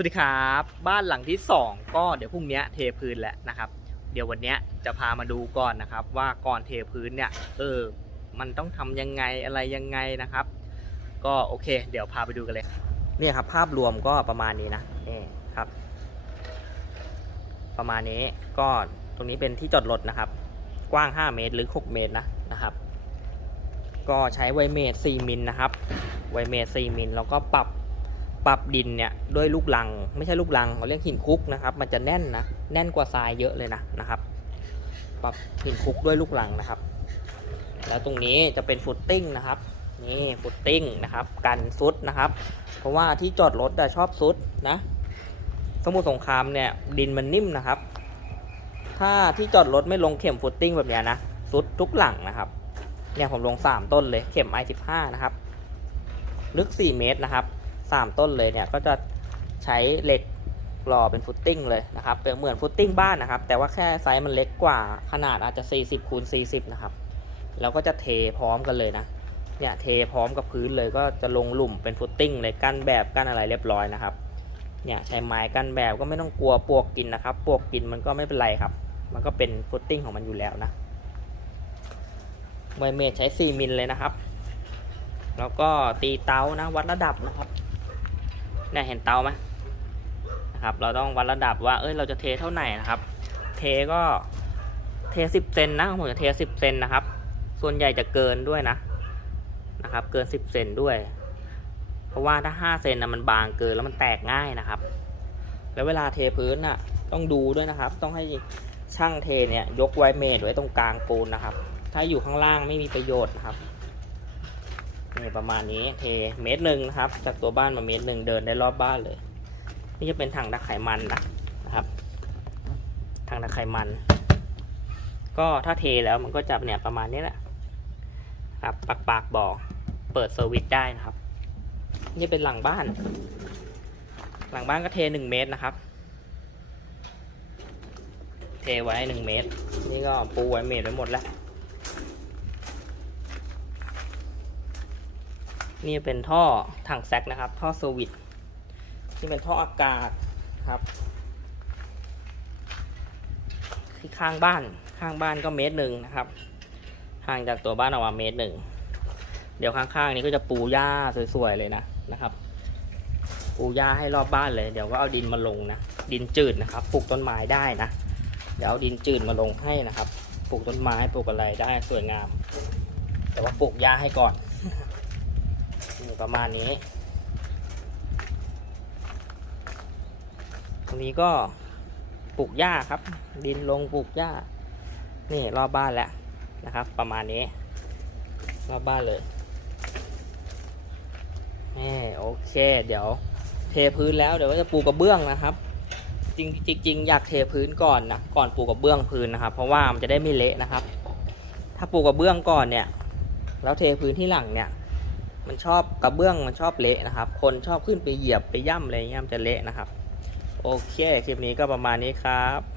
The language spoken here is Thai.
สวัสดีครับบ้านหลังที่ 2 ก็เดี๋ยวพรุ่งนี้เทพื้นแหละนะครับ เดี๋ยววันนี้จะพามาดูก่อนนะครับ ว่าก่อนเทพื้นเนี่ยเออมันต้องทำยังไงอะไรยังไงนะครับ ก็โอเค เดี๋ยวพาไปดูกันเลยเนี่ยครับ ภาพรวมก็ประมาณนี้นะนี่ครับ ประมาณนี้ก็ตรงนี้เป็นที่จอดรถนะครับ กว้าง 5 เมตรหรือ 6 เมตรนะนะครับ ก็ใช้ไวเมตร4มิลนะครับไวเมตร4มิลแล้วก็ปรับ ปรับดินเนี่ยด้วยลูกลัง ไม่ใช่ลูกลังเขาเรียกหินคุกนะครับ มันจะแน่นนะแน่นกว่าทรายเยอะเลยนะนะครับ ปรับหินคุกด้วยลูกลังนะครับ แล้วตรงนี้จะเป็นฟุตติ้งนะครับนี่ฟุตติ้งนะครับ กันซุดนะครับ เพราะว่าที่จอดรถอะชอบซุดนะ สมุทรสงครามเนี่ยดินมันนิ่มนะครับ ถ้าที่จอดรถไม่ลงเข็มฟุตติ้งแบบนี้นะซุดทุกหลังนะครับเนี่ยผมลง 3 ต้นเลยเข็ม i15 นะครับ ลึก 4 เมตรนะครับ 3ต้นเลยเนี่ยก็จะใช้เหล็กหล่อเป็นฟุตติ้งเลยนะครับเป็นเหมือนฟุตติ้งบ้านนะครับ แต่ว่าแค่ไซส์มันเล็กกว่าขนาดอาจจะ 40คูณ40 นะครับแล้วก็จะเทพร้อมกันเลยนะเนี่ยเทพร้อมกับพื้นเลยก็จะลงหลุมเป็นฟุตติ้งเลยกั้นแบบกั้นอะไรเรียบร้อยนะครับเนี่ยใช้ไม้กั้นแบบก็ไม่ต้องกลัวปลวกกินนะครับปลวกกินมันก็ไม่เป็นไรครับ มันก็เป็นฟุตติ้งของมันอยู่แล้วนะไวเมทใช้ 4 มิลเลยนะครับ แล้วก็ตีเตานะวัดระดับนะครับ เนี่ยเห็นเตาไหมนะครับ เราต้องวัดระดับว่า เอ้ย เราจะเทเท่าไหร่นะครับ เทก็เท10เซนนะผมจะเท10เซนนะครับ ส่วนใหญ่จะเกินด้วยนะ นะครับ เกิน10เซนด้วย เพราะว่าถ้า5เซนนะมันบางเกินแล้วมันแตกง่ายนะครับ แล้วเวลาเทพื้นน่ะ ต้องดูด้วยนะครับ ต้องให้ช่างเทเนี่ยยกไวเมทไว้ตรงกลางปูนนะครับ ถ้าอยู่ข้างล่างไม่มีประโยชน์นะครับ นี่ประมาณนี้เทเมตรหนึ่งนะครับ จากตัวบ้านมาเมตรหนึ่งเดินได้รอบบ้านเลย นี่จะเป็นถังดักไขมันนะนะครับถังดักไขมัน ก็ถ้าเทแล้วมันก็จะเนี่ยประมาณนี้แหละครับปากปากบอกเปิดเซอร์วิสได้นะครับ นี่เป็นหลังบ้าน หลังบ้านก็เทหนึ่งเมตรนะครับ เทไว้หนึ่งเมตร นี่ก็ปูไว้เมตรไว้หมดแล้ว นี่เป็นท่อถังแซกนะครับ ท่อเซอร์วิสนี่เป็นท่ออากาศครับที่ข้างบ้านข้างบ้านก็เมตรหนึ่งนะครับ ห่างจากตัวบ้านออกมาเมตรหนึ่งเดี๋ยวข้างๆนี้ก็จะปูหญ้าสวยๆเลยนะนะครับ ปูหญ้าให้รอบบ้านเลย เดี๋ยวก็เอาดินมาลงนะดินจืดนะครับปลูกต้นไม้ได้นะเดี๋ยวเอาดินจืดมาลงให้นะครับปลูกต้นไม้ปลูกอะไรได้สวยงาม แต่ว่าปลูกหญ้าให้ก่อน นี่ประมาณนี้ ตรงนี้ก็ปลูกหญ้าครับ ดินลงปลูกหญ้า นี่รอบบ้านแล้วนะครับ ประมาณนี้ รอบบ้านเลยนี่โอเค เดี๋ยวเทพื้นแล้วเดี๋ยวจะปูกระเบื้องนะครับ จริงจริงอยากเทพื้นก่อนนะก่อนปูกระเบื้องพื้นนะครับ เพราะว่ามันจะได้ไม่เละนะครับ ถ้าปูกระเบื้องก่อนเนี่ย แล้วเทพื้นที่หลังเนี่ย มันชอบกระเบื้องมันชอบเละนะครับ คนชอบขึ้นไปเหยียบไปย่ำอะไรเงี้ยมันจะเละนะครับ โอเคคลิปนี้ก็ประมาณนี้ครับ